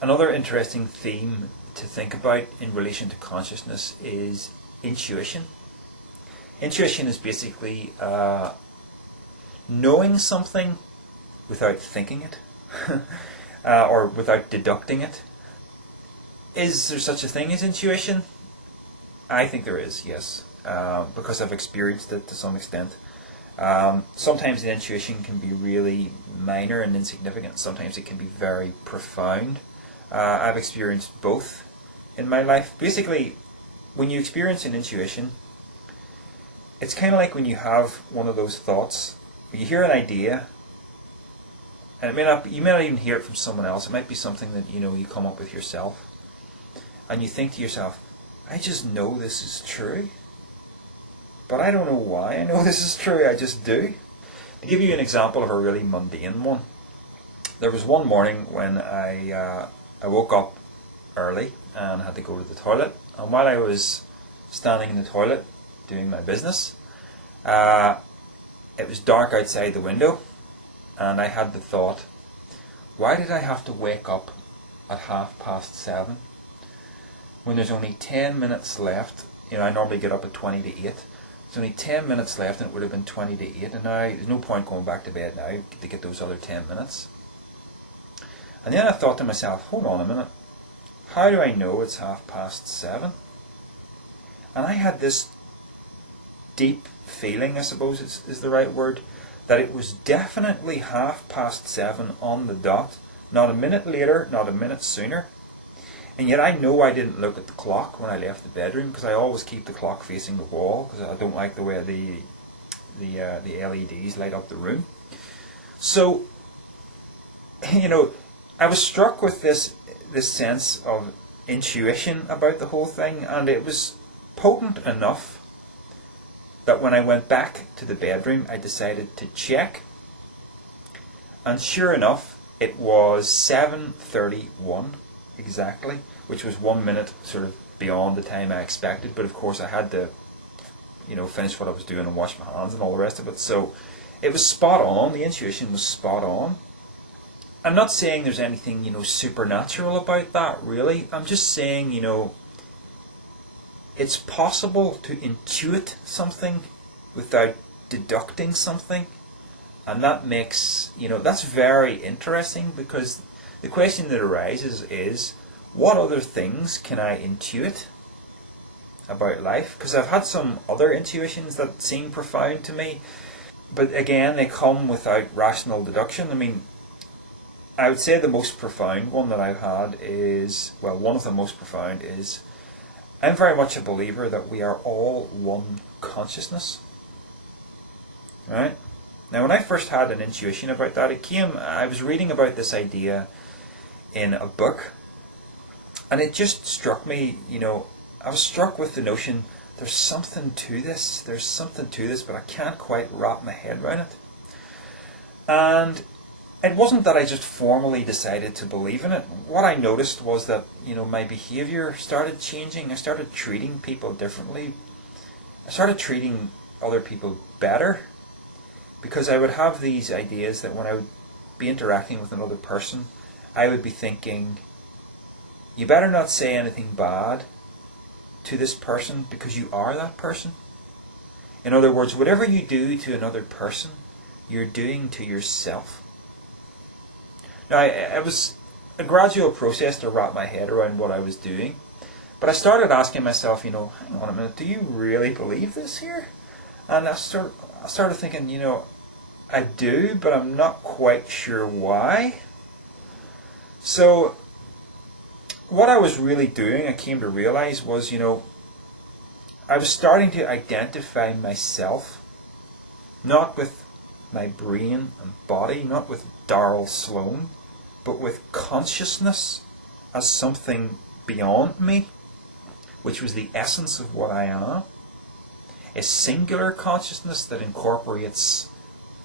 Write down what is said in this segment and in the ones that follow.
Another interesting theme to think about in relation to consciousness is intuition. Intuition is basically knowing something without thinking it, or without deducting it. Is there such a thing as intuition? I think there is, yes, because I've experienced it to some extent. Sometimes the intuition can be really minor and insignificant. Sometimes it can be very profound. I've experienced both in my life. Basically, when you experience an intuition, it's kind of like when you have one of those thoughts. You hear an idea, and you may not even hear it from someone else. It might be something that you come up with yourself, and you think to yourself, I just know this is true, but I don't know why I know this is true, I just do. To give you an example of a really mundane one, there was one morning when I woke up early and had to go to the toilet, and while I was standing in the toilet doing my business, it was dark outside the window, and I had the thought, why did I have to wake up at 7:30 when there's only 10 minutes left? I normally get up at 7:50. There's only 10 minutes left, and it would have been 7:50, and now there's no point going back to bed now to get those other 10 minutes. And then I thought to myself, hold on a minute, how do I know it's 7:30? And I had this deep feeling, I suppose is the right word, that it was definitely 7:30 on the dot, not a minute later, not a minute sooner. And yet I know I didn't look at the clock when I left the bedroom, because I always keep the clock facing the wall, because I don't like the way the LEDs light up the room. So, I was struck with this sense of intuition about the whole thing, and it was potent enough that when I went back to the bedroom, I decided to check, and sure enough, it was 7:31 exactly, which was 1 minute sort of beyond the time I expected. But of course, I had to, finish what I was doing and wash my hands and all the rest of it. So it was spot on. The intuition was spot on. I'm not saying there's anything, supernatural about that, really. I'm just saying, it's possible to intuit something without deducting something. And that makes, that's very interesting, because the question that arises is, what other things can I intuit about life? Because I've had some other intuitions that seem profound to me, but again, they come without rational deduction. I would say the most profound one that I've had is, one of the most profound is, I'm very much a believer that we are all one consciousness. Right? Now, when I first had an intuition about that, I was reading about this idea in a book, and it just struck me, I was struck with the notion, there's something to this, but I can't quite wrap my head around it. And it wasn't that I just formally decided to believe in it. What I noticed was that, my behaviour started changing. I started treating people differently. I started treating other people better, because I would have these ideas that when I would be interacting with another person, I would be thinking, you better not say anything bad to this person, because you are that person. In other words, whatever you do to another person, you're doing to yourself. Now, it was a gradual process to wrap my head around what I was doing, but I started asking myself, hang on a minute, do you really believe this here? And I started thinking, I do, but I'm not quite sure why. So, what I was really doing, I came to realize, was, I was starting to identify myself, not with my brain and body, not with Darrell Sloan, but with consciousness as something beyond me, which was the essence of what I am. A singular consciousness that incorporates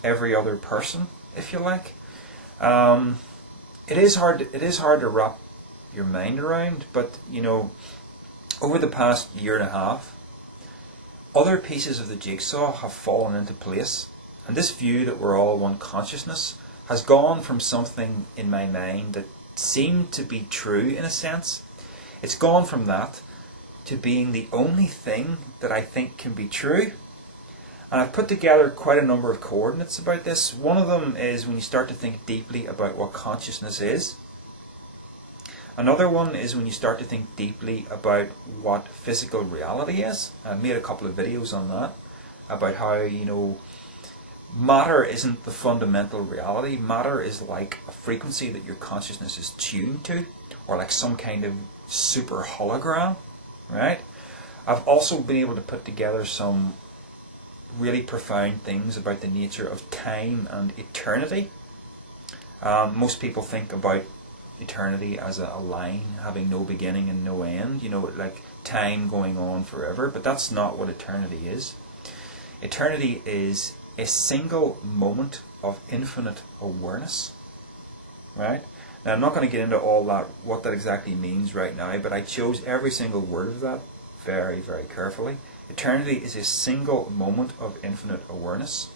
every other person, if you like. It is hard to wrap your mind around, but over the past year and a half, other pieces of the jigsaw have fallen into place, and this view that we're all one consciousness has gone from something in my mind that seemed to be true in a sense. It's gone from that to being the only thing that I think can be true. And I've put together quite a number of coordinates about this. One of them is when you start to think deeply about what consciousness is. Another one is when you start to think deeply about what physical reality is. I've made a couple of videos on that, about how, matter isn't the fundamental reality. Matter is like a frequency that your consciousness is tuned to, or like some kind of super hologram, right? I've also been able to put together some really profound things about the nature of time and eternity. Most people think about eternity as a line having no beginning and no end, like time going on forever, but that's not what eternity is. Eternity is a single moment of infinite awareness, right? Now, I'm not going to get into all that, what that exactly means right now, but I chose every single word of that very, very carefully. Eternity is a single moment of infinite awareness.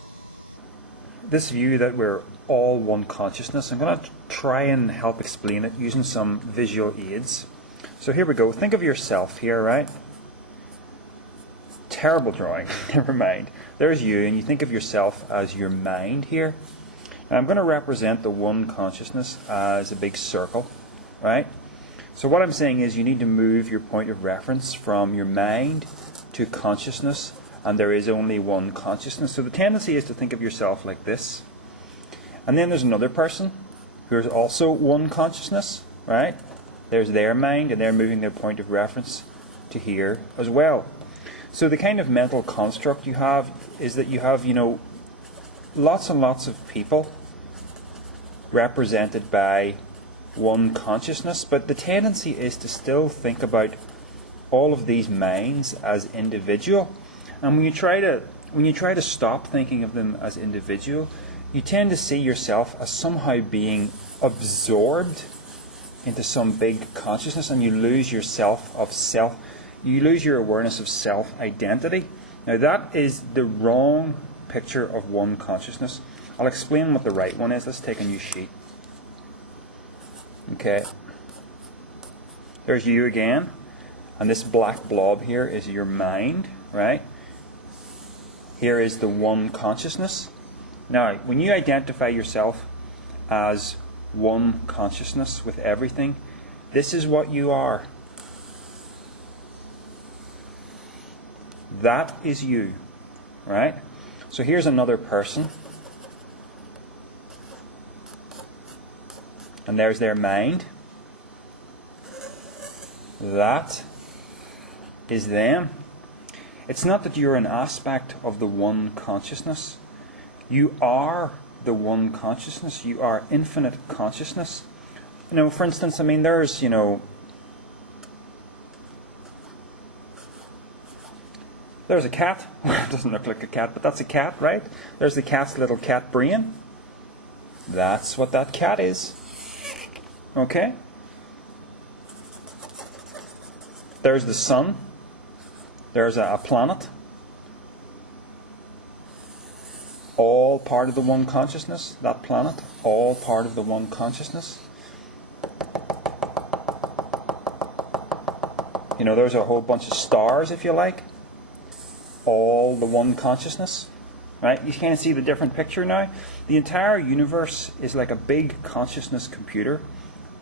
This view that we're all one consciousness, I'm going to try and help explain it using some visual aids. So here we go. Think of yourself here, right? Terrible drawing, never mind. There's you, and you think of yourself as your mind here. Now I'm going to represent the one consciousness as a big circle, right? So what I'm saying is you need to move your point of reference from your mind to consciousness, and there is only one consciousness. So the tendency is to think of yourself like this. And then there's another person who is also one consciousness, right? There's their mind, and they're moving their point of reference to here as well. So the kind of mental construct you have is that you have, lots and lots of people represented by one consciousness, but the tendency is to still think about all of these minds as individual. And when you try to stop thinking of them as individual, you tend to see yourself as somehow being absorbed into some big consciousness, and you lose you lose your awareness of self-identity. Now that is the wrong picture of one consciousness. I'll explain what the right one is. Let's take a new sheet. Okay. There's you again. And this black blob here is your mind, right? Here is the one consciousness. Now, when you identify yourself as one consciousness with everything, this is what you are. That is you, right? So here's another person. And there's their mind. That is them. It's not that you're an aspect of the one consciousness. You are the one consciousness. You are infinite consciousness. For instance, there's, there's a cat. It doesn't look like a cat, but that's a cat, right? There's the cat's little cat brain. That's what that cat is. Okay? There's the sun. There's a planet. All part of the one consciousness. That planet, all part of the one consciousness. There's a whole bunch of stars, if you like. All the one consciousness. Right? You kind of see the different picture now. The entire universe is like a big consciousness computer.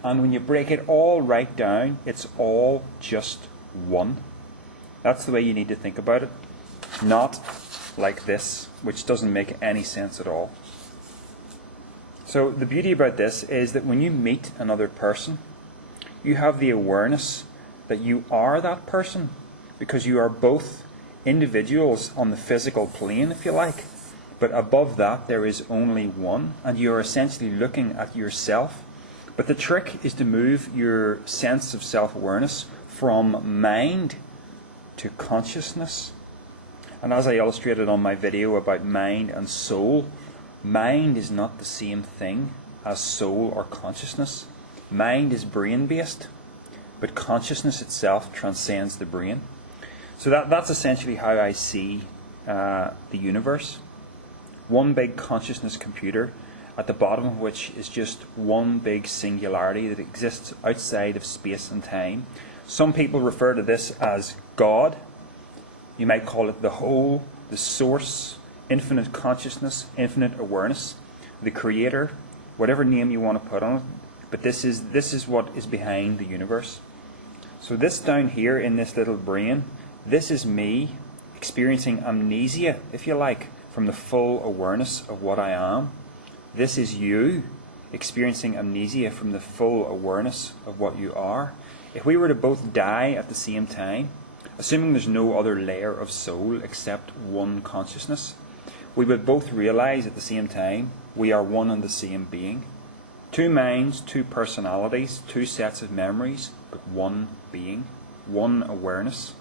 And when you break it all right down, it's all just one. That's the way you need to think about it. Not like this, which doesn't make any sense at all. So the beauty about this is that when you meet another person, you have the awareness that you are that person, because you are both individuals on the physical plane, if you like. But above that, there is only one, and you're essentially looking at yourself. But the trick is to move your sense of self-awareness from mind to consciousness. And as I illustrated on my video about mind and soul, mind is not the same thing as soul or consciousness. Mind is brain-based, but consciousness itself transcends the brain. So that's essentially how I see the universe. One big consciousness computer, at the bottom of which is just one big singularity that exists outside of space and time. Some people refer to this as God. You might call it the whole, the source, infinite consciousness, infinite awareness, the creator, whatever name you want to put on it. But this is what is behind the universe. So this down here in this little brain, this is me experiencing amnesia, if you like, from the full awareness of what I am. This is you experiencing amnesia from the full awareness of what you are. If we were to both die at the same time, assuming there's no other layer of soul except one consciousness, we would both realize at the same time we are one and the same being. Two minds, two personalities, two sets of memories, but one being, one awareness.